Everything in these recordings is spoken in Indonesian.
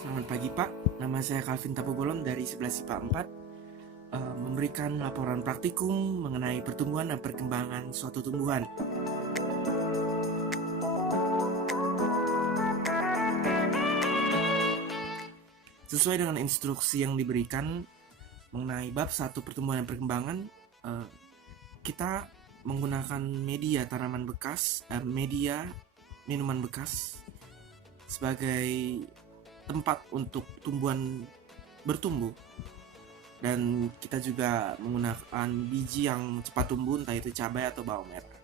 Selamat pagi Pak, nama saya Calvin Tapobolon dari 11 IPA 4, memberikan laporan praktikum mengenai pertumbuhan dan perkembangan suatu tumbuhan. Sesuai dengan instruksi yang diberikan mengenai bab 1 pertumbuhan dan perkembangan, kita menggunakan media tanaman bekas, media minuman bekas sebagai tempat untuk tumbuhan bertumbuh, dan kita juga menggunakan biji yang cepat tumbuh, entah itu cabai atau bawang merah.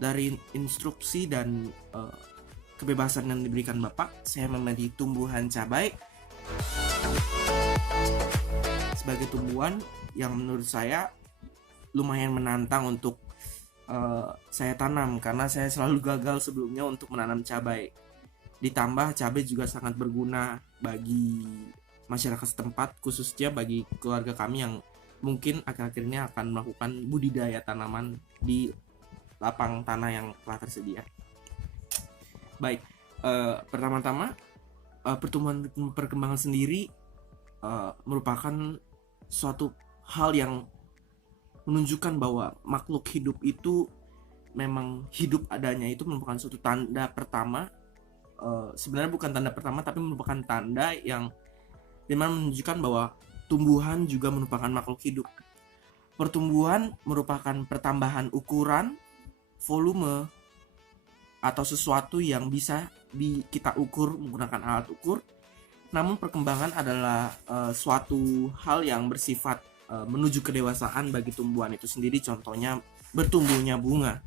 Dari instruksi dan kebebasan yang diberikan Bapak, saya memilih tumbuhan cabai sebagai tumbuhan yang menurut saya lumayan menantang untuk saya tanam, karena saya selalu gagal sebelumnya untuk menanam cabai. Ditambah cabai juga sangat berguna bagi masyarakat setempat, khususnya bagi keluarga kami yang mungkin akhir-akhir ini akan melakukan budidaya tanaman di lapang tanah yang telah tersedia. Baik, pertama-tama pertumbuhan perkembangan sendiri merupakan suatu hal yang menunjukkan bahwa makhluk hidup itu memang hidup adanya. Itu merupakan suatu tanda pertama, sebenarnya bukan tanda pertama tapi merupakan tanda yang dimana menunjukkan bahwa tumbuhan juga merupakan makhluk hidup. Pertumbuhan merupakan pertambahan ukuran, volume, atau sesuatu yang bisa kita ukur menggunakan alat ukur. Namun perkembangan adalah suatu hal yang bersifat menuju kedewasaan bagi tumbuhan itu sendiri, contohnya bertumbuhnya bunga.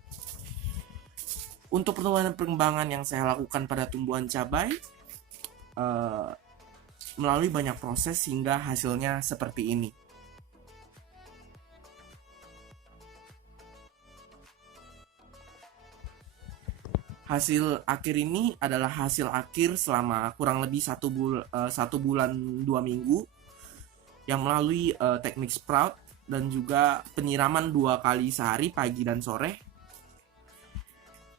Untuk pertumbuhan dan perkembangan yang saya lakukan pada tumbuhan cabai melalui banyak proses hingga hasilnya seperti ini. Hasil akhir ini adalah hasil akhir selama kurang lebih 1 bulan 2 minggu yang melalui teknik sprout dan juga penyiraman 2 kali sehari, pagi dan sore,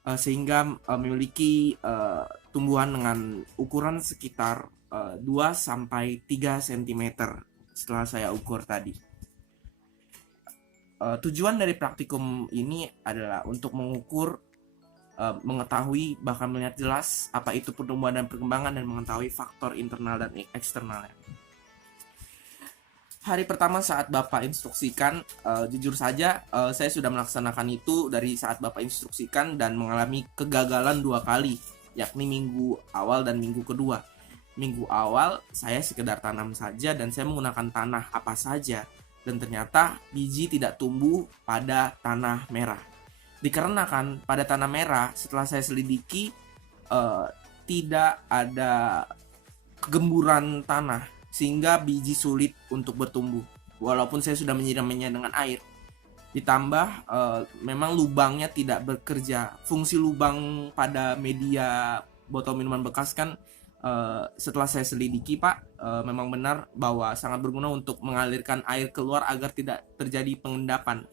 sehingga memiliki tumbuhan dengan ukuran sekitar 2-3 cm setelah saya ukur tadi. Tujuan dari praktikum ini adalah untuk mengukur, mengetahui, bahkan melihat jelas apa itu pertumbuhan dan perkembangan, dan mengetahui faktor internal dan eksternalnya. Hari pertama saat Bapak instruksikan, jujur saja saya sudah melaksanakan itu dari saat Bapak instruksikan dan mengalami kegagalan 2 kali, yakni minggu awal dan minggu kedua. Minggu awal saya sekedar tanam saja dan saya menggunakan tanah apa saja, dan ternyata biji tidak tumbuh pada tanah merah. Dikarenakan pada tanah merah setelah saya selidiki tidak ada kegemburan tanah, sehingga biji sulit untuk bertumbuh walaupun saya sudah menyiramnya dengan air. Ditambah memang lubangnya tidak bekerja. Fungsi lubang pada media botol minuman bekas kan, setelah saya selidiki Pak, memang benar bahwa sangat berguna untuk mengalirkan air keluar agar tidak terjadi pengendapan.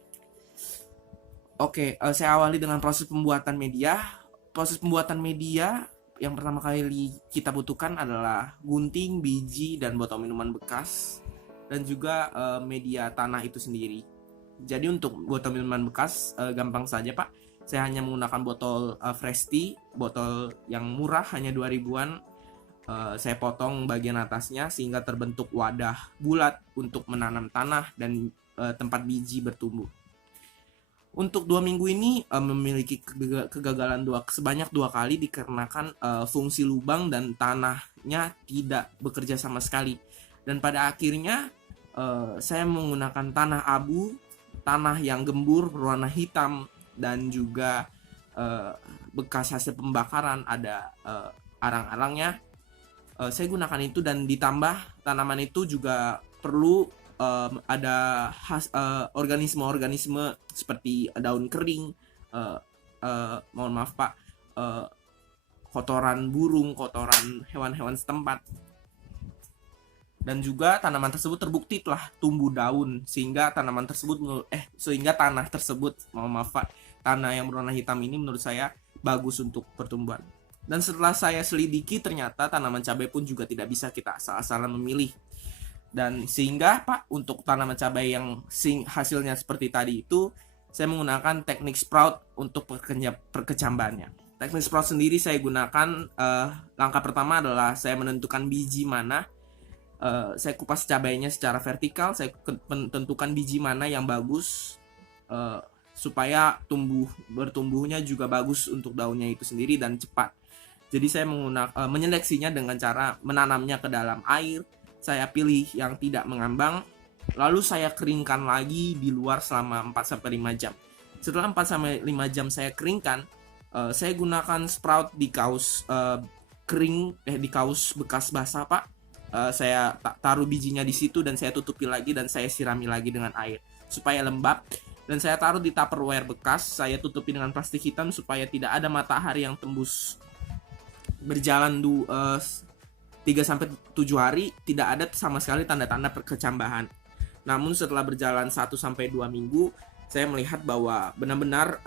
Oke, saya awali dengan proses pembuatan media. Proses pembuatan media yang pertama kali kita butuhkan adalah gunting, biji, dan botol minuman bekas, dan juga media tanah itu sendiri. Jadi untuk botol minuman bekas gampang saja Pak. Saya hanya menggunakan botol fresh tea, botol yang murah hanya 2000-an. Saya potong bagian atasnya sehingga terbentuk wadah bulat untuk menanam tanah dan tempat biji bertumbuh. Untuk 2 minggu ini memiliki kegagalan sebanyak 2 kali dikarenakan fungsi lubang dan tanahnya tidak bekerja sama sekali. Dan pada akhirnya saya menggunakan tanah abu, tanah yang gembur berwarna hitam, dan juga bekas hasil pembakaran, ada arang-arangnya. Saya gunakan itu, dan ditambah tanaman itu juga perlu ada organisme-organisme seperti daun kering, mohon maaf Pak, kotoran burung, kotoran hewan-hewan setempat. Dan juga tanaman tersebut terbukti telah tumbuh daun, sehingga tanah tersebut, mohon maaf Pak, tanah yang berwarna hitam ini menurut saya bagus untuk pertumbuhan. Dan setelah saya selidiki, ternyata tanaman cabai pun juga tidak bisa kita asal-asalan memilih. Dan sehingga Pak, untuk tanaman cabai yang hasilnya seperti tadi itu, saya menggunakan teknik sprout untuk perkecambaannya. Teknik sprout sendiri saya gunakan, langkah pertama adalah saya menentukan biji mana. Saya kupas cabainya secara vertikal, saya tentukan biji mana yang bagus, supaya bertumbuhnya juga bagus untuk daunnya itu sendiri dan cepat. Jadi saya menyeleksinya dengan cara menanamnya ke dalam air. Saya pilih yang tidak mengambang, lalu saya keringkan lagi di luar selama 4-5 jam. Setelah 4-5 jam saya keringkan, saya gunakan sprout di kaos di kaos bekas basah Pak. Saya taruh bijinya di situ dan saya tutupi lagi dan saya sirami lagi dengan air supaya lembab. Dan saya taruh di tupperware bekas, saya tutupi dengan plastik hitam supaya tidak ada matahari yang tembus. Berjalan 3-7 hari, tidak ada sama sekali tanda-tanda perkecambahan. Namun setelah berjalan 1-2 minggu, saya melihat bahwa benar-benar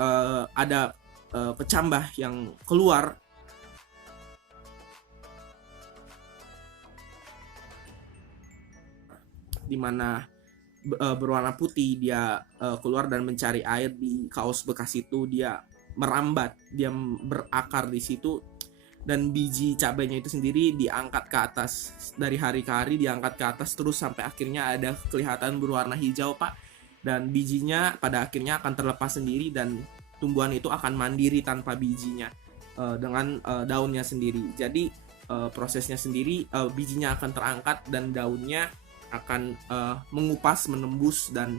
ada kecambah yang keluar. Di mana berwarna putih, dia keluar dan mencari air di kaos bekas itu, dia merambat, dia berakar di situ. Dan biji cabainya itu sendiri diangkat ke atas, dari hari ke hari diangkat ke atas terus sampai akhirnya ada kelihatan berwarna hijau Pak. Dan bijinya pada akhirnya akan terlepas sendiri dan tumbuhan itu akan mandiri tanpa bijinya, dengan daunnya sendiri. Jadi prosesnya sendiri, bijinya akan terangkat dan daunnya akan mengupas, menembus dan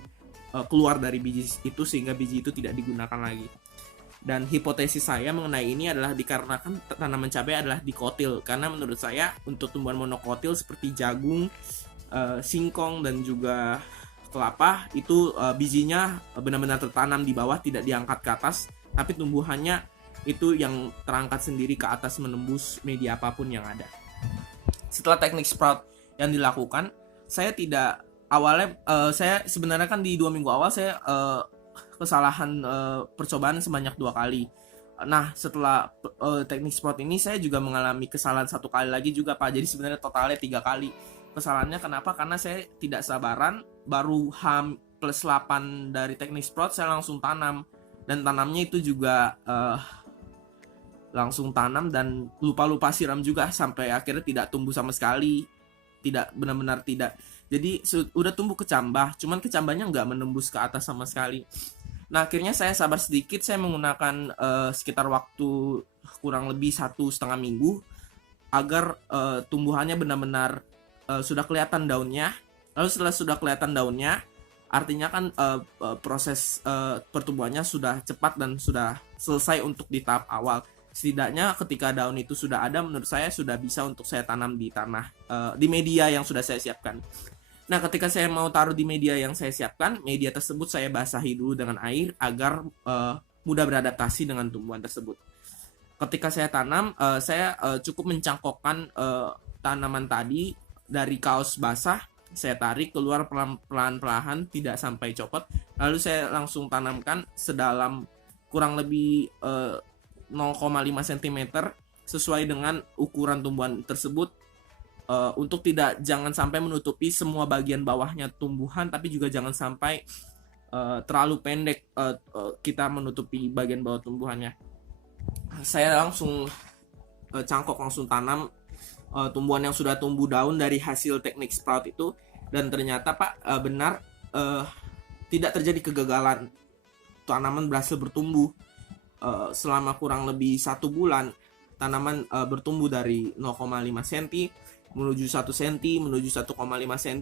keluar dari biji itu sehingga biji itu tidak digunakan lagi. Dan hipotesis saya mengenai ini adalah dikarenakan tanaman cabai adalah dikotil, karena menurut saya untuk tumbuhan monokotil seperti jagung, singkong dan juga kelapa itu bijinya benar-benar tertanam di bawah, tidak diangkat ke atas, tapi tumbuhannya itu yang terangkat sendiri ke atas menembus media apapun yang ada. Setelah teknik sprout yang dilakukan, saya tidak awalnya saya sebenarnya kan di 2 minggu awal saya kesalahan percobaan sebanyak 2 kali. Nah setelah teknik sprout ini saya juga mengalami kesalahan 1 kali lagi juga Pak. Jadi sebenarnya totalnya 3 kali. Kesalahannya kenapa? Karena saya tidak sabaran, baru H+8 dari teknik sprout saya langsung tanam. Dan tanamnya itu juga langsung tanam dan lupa-lupa siram juga, sampai akhirnya tidak tumbuh sama sekali. Tidak, benar-benar tidak. Jadi udah tumbuh kecambah, cuman kecambahnya nggak menembus ke atas sama sekali. Nah akhirnya saya sabar sedikit, saya menggunakan sekitar waktu kurang lebih 1,5 minggu agar tumbuhannya benar-benar sudah kelihatan daunnya. Lalu setelah sudah kelihatan daunnya, artinya kan proses pertumbuhannya sudah cepat dan sudah selesai untuk di tahap awal. Setidaknya ketika daun itu sudah ada, menurut saya sudah bisa untuk saya tanam di tanah, di media yang sudah saya siapkan. Nah ketika saya mau taruh di media yang saya siapkan, media tersebut saya basahi dulu dengan air agar mudah beradaptasi dengan tumbuhan tersebut. Ketika saya tanam, saya cukup mencangkokkan tanaman tadi dari kaos basah, saya tarik keluar pelan-pelan, tidak sampai copot. Lalu saya langsung tanamkan sedalam kurang lebih 0,5 cm sesuai dengan ukuran tumbuhan tersebut, untuk jangan sampai menutupi semua bagian bawahnya tumbuhan, tapi juga jangan sampai terlalu pendek kita menutupi bagian bawah tumbuhannya. Saya langsung cangkok, langsung tanam tumbuhan yang sudah tumbuh daun dari hasil teknik sprout itu. Dan ternyata Pak, benar, tidak terjadi kegagalan. Tanaman berhasil bertumbuh selama kurang lebih 1 bulan. Tanaman bertumbuh dari 0,5 cm menuju 1 cm, menuju 1,5 cm,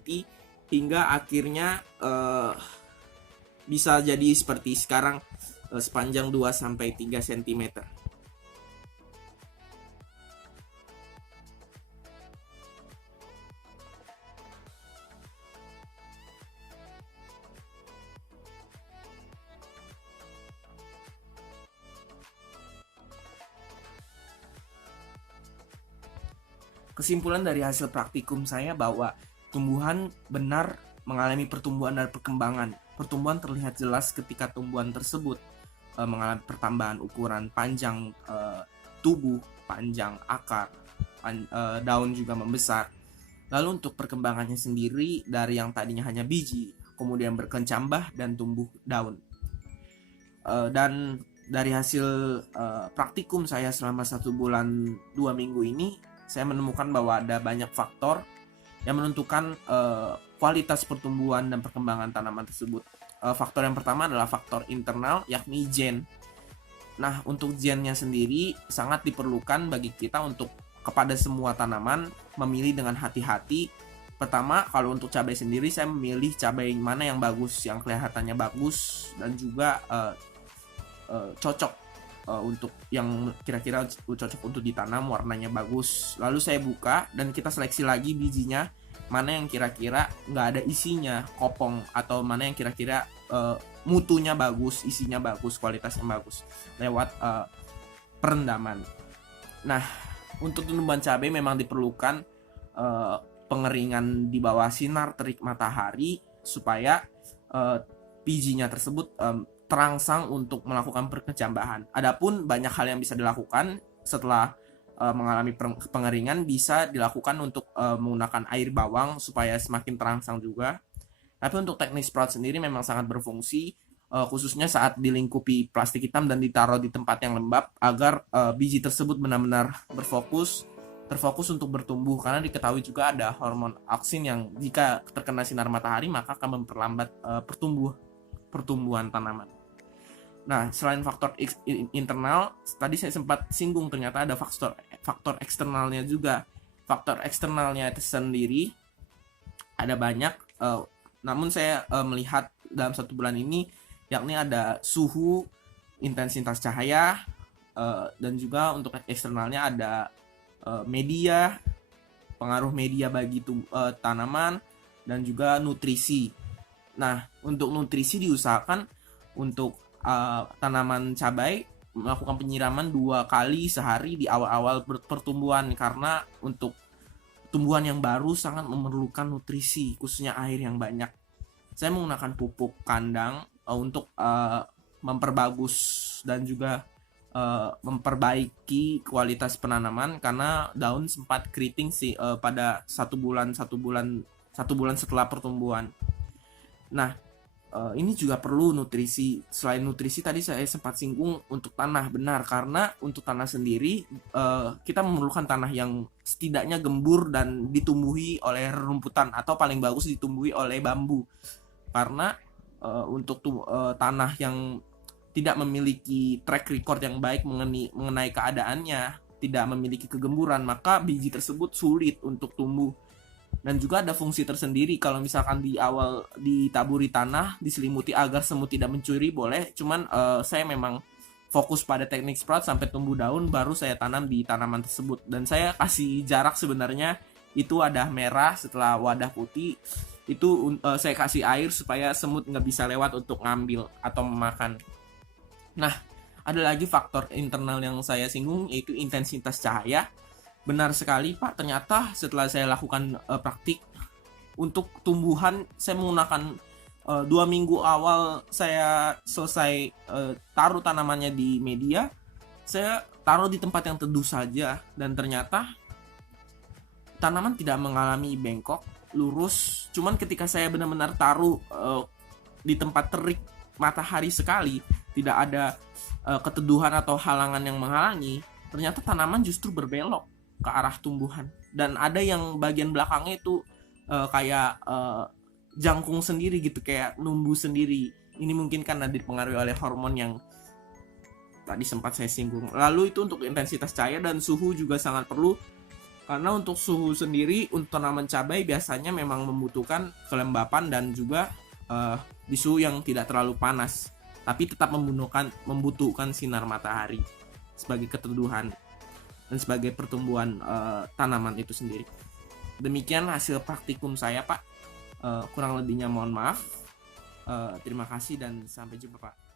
hingga akhirnya bisa jadi seperti sekarang, sepanjang 2-3 cm. Kesimpulan dari hasil praktikum saya bahwa tumbuhan benar mengalami pertumbuhan dan perkembangan. Pertumbuhan terlihat jelas ketika tumbuhan tersebut mengalami pertambahan ukuran panjang tubuh, panjang akar, daun juga membesar. Lalu untuk perkembangannya sendiri, dari yang tadinya hanya biji, kemudian berkecambah dan tumbuh daun. Dan dari hasil praktikum saya selama 1 bulan 2 minggu ini, saya menemukan bahwa ada banyak faktor yang menentukan kualitas pertumbuhan dan perkembangan tanaman tersebut. Faktor yang pertama adalah faktor internal, yakni gen. Nah, untuk gennya sendiri sangat diperlukan bagi kita untuk kepada semua tanaman memilih dengan hati-hati. Pertama, kalau untuk cabai sendiri, saya memilih cabai mana yang bagus, yang kelihatannya bagus dan juga cocok untuk yang kira-kira cocok untuk ditanam, warnanya bagus. Lalu saya buka dan kita seleksi lagi bijinya, mana yang kira-kira nggak ada isinya, kopong, atau mana yang kira-kira mutunya bagus, isinya bagus, kualitasnya bagus, lewat perendaman. Nah, untuk tumbuhan cabai memang diperlukan pengeringan di bawah sinar terik matahari supaya bijinya tersebut terangsang untuk melakukan perkecambahan. Adapun banyak hal yang bisa dilakukan setelah mengalami pengeringan, bisa dilakukan untuk menggunakan air bawang supaya semakin terangsang juga. Tapi untuk teknik sprout sendiri memang sangat berfungsi, khususnya saat dilingkupi plastik hitam dan ditaruh di tempat yang lembab, agar biji tersebut benar-benar terfokus untuk bertumbuh, karena diketahui juga ada hormon auksin yang jika terkena sinar matahari maka akan memperlambat pertumbuhan tanaman. Nah, selain faktor internal, tadi saya sempat singgung, ternyata ada faktor eksternalnya juga. Faktor eksternalnya itu sendiri ada banyak, namun saya melihat dalam 1 bulan ini, yakni ada suhu, intensitas cahaya, dan juga untuk eksternalnya ada media, pengaruh media bagi tanaman, dan juga nutrisi. Nah, untuk nutrisi diusahakan untuk tanaman cabai melakukan penyiraman 2 kali sehari di awal-awal pertumbuhan, karena untuk tumbuhan yang baru sangat memerlukan nutrisi, khususnya air yang banyak. Saya menggunakan pupuk kandang untuk memperbagus dan juga memperbaiki kualitas penanaman, karena daun sempat keriting pada 1 bulan setelah pertumbuhan. Nah, ini juga perlu nutrisi. Selain nutrisi tadi saya sempat singgung untuk tanah, benar, karena untuk tanah sendiri kita memerlukan tanah yang setidaknya gembur dan ditumbuhi oleh rerumputan, atau paling bagus ditumbuhi oleh bambu. Karena untuk tanah yang tidak memiliki track record yang baik mengenai keadaannya, tidak memiliki kegemburan, maka biji tersebut sulit untuk tumbuh. Dan juga ada fungsi tersendiri, kalau misalkan di awal ditaburi tanah, diselimuti agar semut tidak mencuri, boleh. Cuman saya memang fokus pada teknik sprout sampai tumbuh daun, baru saya tanam di tanaman tersebut. Dan saya kasih jarak sebenarnya, itu wadah merah, setelah wadah putih itu saya kasih air supaya semut nggak bisa lewat untuk ngambil atau memakan. Nah, ada lagi faktor internal yang saya singgung, yaitu intensitas cahaya. Benar sekali, Pak, ternyata setelah saya lakukan praktik untuk tumbuhan, saya menggunakan 2 minggu awal saya selesai taruh tanamannya di media, saya taruh di tempat yang teduh saja, dan ternyata tanaman tidak mengalami bengkok, lurus. Cuman ketika saya benar-benar taruh di tempat terik matahari sekali, tidak ada keteduhan atau halangan yang menghalangi, ternyata tanaman justru berbelok ke arah tumbuhan, dan ada yang bagian belakangnya itu kayak jangkung sendiri gitu, kayak numbuh sendiri. Ini mungkin karena dipengaruhi oleh hormon yang tadi sempat saya singgung. Lalu itu untuk intensitas cahaya dan suhu juga sangat perlu, karena untuk suhu sendiri untuk tanaman cabai biasanya memang membutuhkan kelembapan dan juga di suhu yang tidak terlalu panas, tapi tetap membutuhkan sinar matahari sebagai keteduhan dan sebagai pertumbuhan tanaman itu sendiri. Demikian hasil praktikum saya, Pak. Kurang lebihnya mohon maaf. Terima kasih dan sampai jumpa, Pak.